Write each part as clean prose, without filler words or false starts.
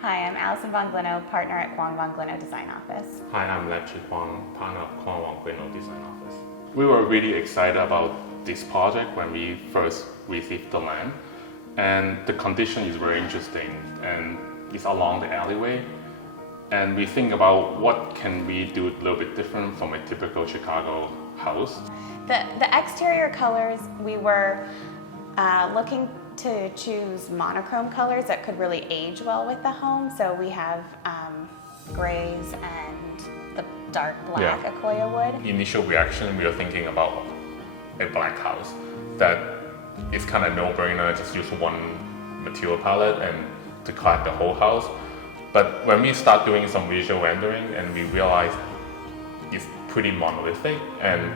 Hi, I'm Allison von Glinal, partner at Kwong von Glinal Design Office. Hi, I'm Kwong, partner of Kwong Glinal Design Office. We were really excited about this project when we first received the land, and the condition is very interesting, and it's along the alleyway. And we think about what can we do a little bit different from a typical Chicago house. The exterior colors, we were looking to choose monochrome colors that could really age well with the home. So we have grays and the dark black Akoya wood. Initial reaction, we were thinking about a black house that is kind of no-brainer, just use one material palette and to collect the whole house. But when we start doing some visual rendering and we realize it's pretty monolithic and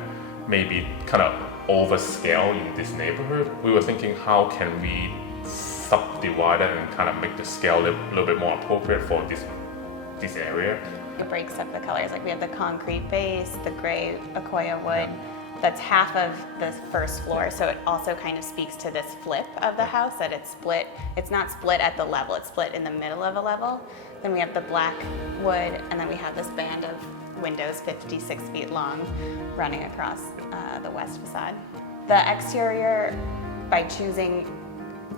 maybe kind of overscale in this neighborhood, we were thinking how can we subdivide it and kind of make the scale a little bit more appropriate for this area. It breaks up the colors, like we have the concrete base, the gray Akoya wood. That's half of the first floor, so it also kind of speaks to this flip of the house, that it's split. It's not split at the level, it's split in the middle of a level. Then we have the black wood, and then we have this band of windows 56 feet long running across the west facade. The exterior, by choosing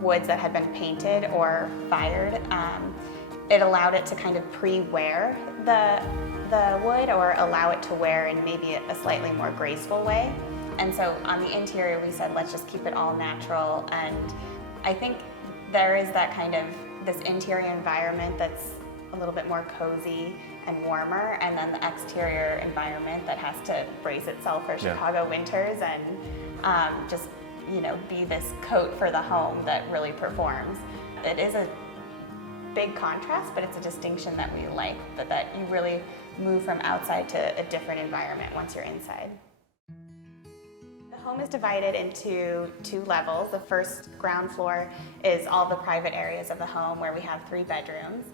woods that had been painted or fired, it allowed it to kind of pre-wear the wood or allow it to wear in maybe a slightly more graceful way. And so on the interior we said, let's just keep it all natural. And I think there is that kind of this interior environment that's a little bit more cozy and warmer, and then the exterior environment that has to brace itself for Chicago winters and just, you know, be this coat for the home that really performs. It is a big contrast, but it's a distinction that we like, that you really move from outside to a different environment once you're inside. The home is divided into 2 levels. The first ground floor is all the private areas of the home where we have 3 bedrooms.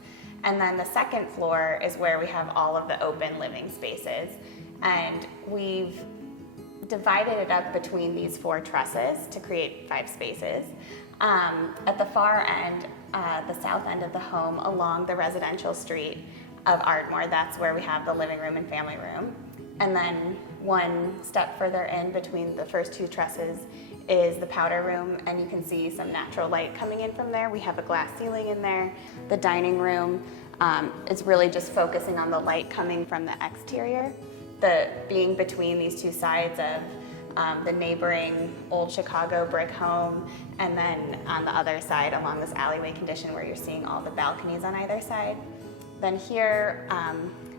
And then the second floor is where we have all of the open living spaces. And we've divided it up between these 4 trusses to create 5 spaces. At the far end, the south end of the home, along the residential street of Ardmore, that's where we have the living room and family room. And then one step further in between the first 2 trusses is the powder room, and you can see some natural light coming in from there. We have a glass ceiling in there. The dining room is really just focusing on the light coming from the exterior. The being between these 2 sides of the neighboring old Chicago brick home, and then on the other side along this alleyway condition where you're seeing all the balconies on either side. Then here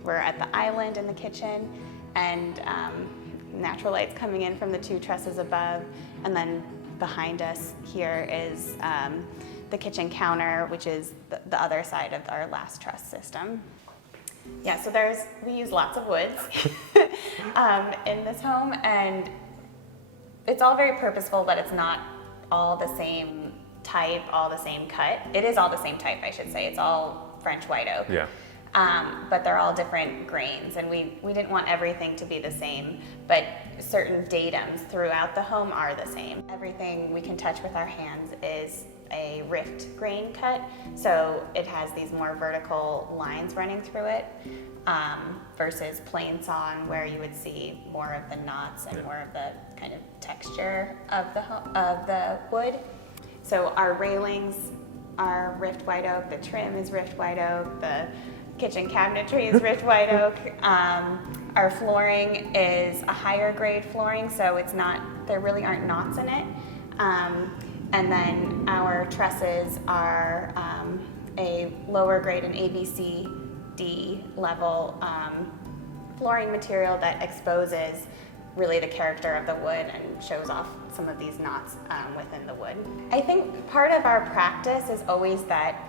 we're at the island in the kitchen, and natural lights coming in from the 2 trusses above, and then behind us here is the kitchen counter, which is the other side of our last truss system. Yeah, so we use lots of woods in this home, and it's all very purposeful, but it's not all the same type, all the same cut. It is all the same type, I should say. It's all French white oak. Yeah. But they're all different grains, and we didn't want everything to be the same, but certain datums throughout the home are the same. Everything we can touch with our hands is a rift grain cut, so it has these more vertical lines running through it, versus plain sawn where you would see more of the knots and more of the kind of texture of the wood. So our railings are rift white oak, the trim is rift white oak, the kitchen cabinetry is rift white oak. Our flooring is a higher grade flooring, so there really aren't knots in it. And then our trusses are a lower grade, an ABCD level flooring material that exposes really the character of the wood and shows off some of these knots within the wood. I think part of our practice is always that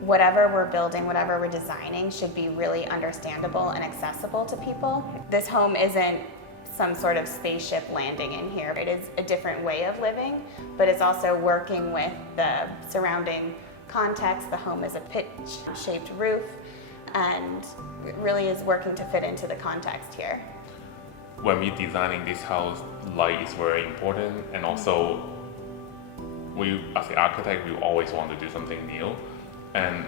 whatever we're building, whatever we're designing should be really understandable and accessible to people. This home isn't some sort of spaceship landing in here. It is a different way of living, but it's also working with the surrounding context. The home is a pitch-shaped roof, and it really is working to fit into the context here. When we're designing this house, light is very important, and also we, as the architect, we always want to do something new, and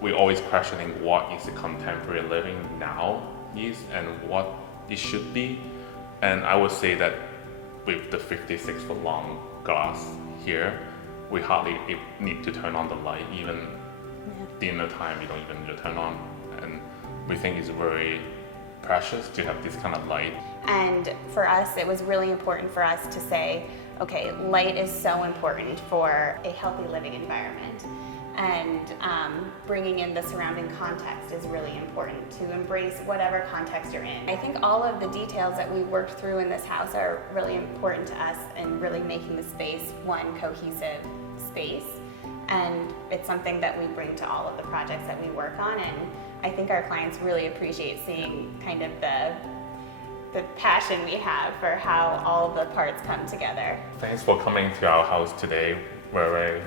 we're always questioning what is the contemporary living now is and what it should be. And I would say that with the 56-foot long glass here, we hardly need to turn on the light. Even dinner time, you don't even need to turn on. And we think it's very precious to have this kind of light. And for us, it was really important for us to say, okay, light is so important for a healthy living environment. And bringing in the surrounding context is really important to embrace whatever context you're in. I think all of the details that we worked through in this house are really important to us and really making the space one cohesive space. And it's something that we bring to all of the projects that we work on. And I think our clients really appreciate seeing kind of the passion we have for how all the parts come together. Thanks for coming to our house today. We're very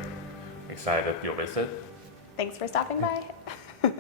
excited your visit. Thanks for stopping by.